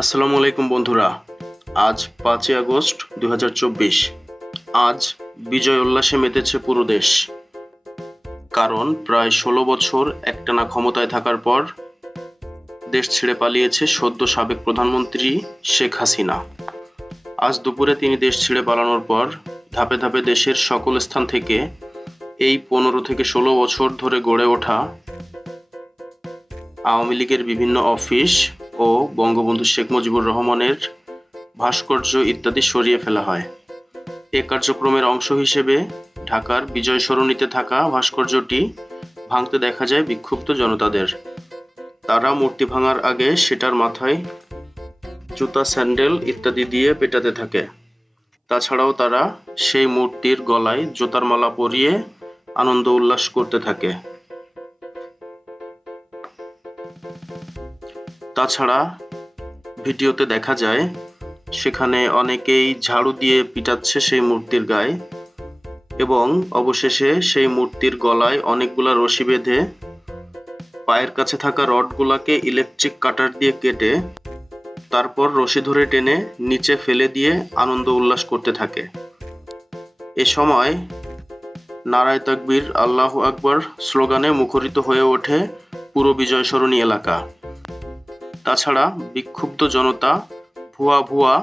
আসসালামু আলাইকুম বন্ধুরা। আজ পাঁচই আগস্ট দু হাজার চব্বিশ। আজ বিজয় উল্লাসে মেতেছে পুরো দেশ। কারণ প্রায় ষোলো বছর একটানা ক্ষমতায় থাকার পর দেশ ছেড়ে পালিয়েছে সদ্য সাবেক প্রধানমন্ত্রী শেখ হাসিনা। আজ দুপুরে তিনি দেশ ছেড়ে পালানোর পর ধাপে ধাপে দেশের সকল স্থান থেকে এই পনেরো থেকে ষোলো বছর ধরে গড়ে ওঠা আওয়ামী লীগের বিভিন্ন অফিস ও বঙ্গবন্ধু শেখ মুজিবুর রহমানের ভাস্কর্য ইত্যাদি সরিয়ে ফেলা হয়। এ কার্যক্রমের অংশ হিসেবে ঢাকার বিজয় সরণিতে থাকা ভাস্কর্যটি ভাঙতে দেখা যায় বিক্ষুব্ধ জনতাদের। তারা মূর্তি ভাঙার আগে সেটার মাথায় জুতা, স্যান্ডেল ইত্যাদি দিয়ে পেটাতে থাকে। তাছাড়াও তারা সেই মূর্তির গলায় জুতার মালা পরিয়ে আনন্দ উল্লাস করতে থাকে। তাছাড়া ভিডিওতে দেখা যায়, সেখানে অনেকেই ঝাড়ু দিয়ে পিটাচ্ছে সেই মূর্তির গায়ে এবং অবশেষে সেই মূর্তির গলায় অনেকগুলা রশি বেঁধে পায়ের কাছে থাকা রডগুলাকে ইলেকট্রিক কাটার দিয়ে কেটে তারপর রশি ধরে টেনে নিচে ফেলে দিয়ে আনন্দ উল্লাস করতে থাকে। এ সময় নারায় তাকবীর আল্লাহ আকবর স্লোগানে মুখরিত হয়ে ওঠে পুরো বিজয় সরণী এলাকা। তাছাড়া বিক্ষুব্ধ জনতা ভুয়া ভুয়া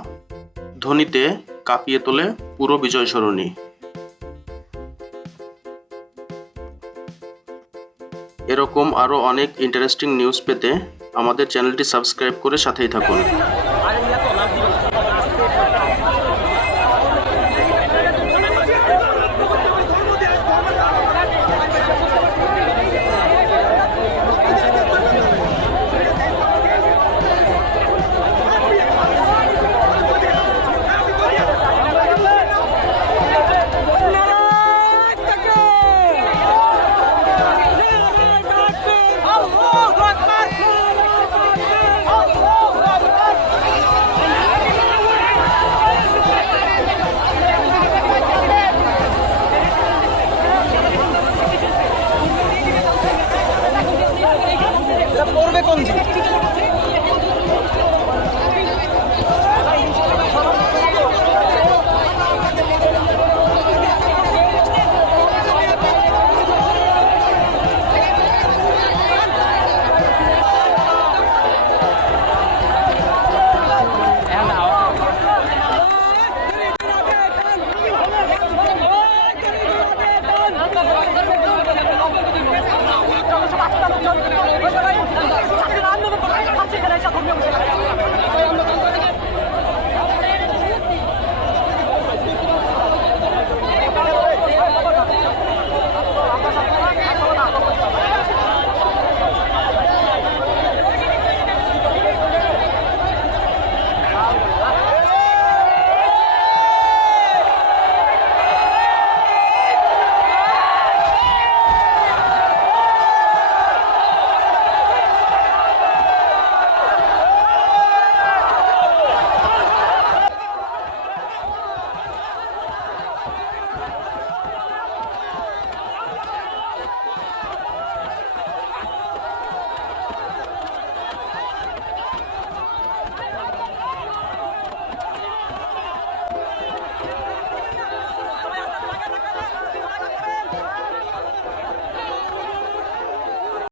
ধ্বনিতে কাঁপিয়ে তোলে পুরো বিজয় সরণি। এরকম আরও অনেক ইন্টারেস্টিং নিউজ পেতে আমাদের চ্যানেলটি সাবস্ক্রাইব করে সাথেই থাকুন।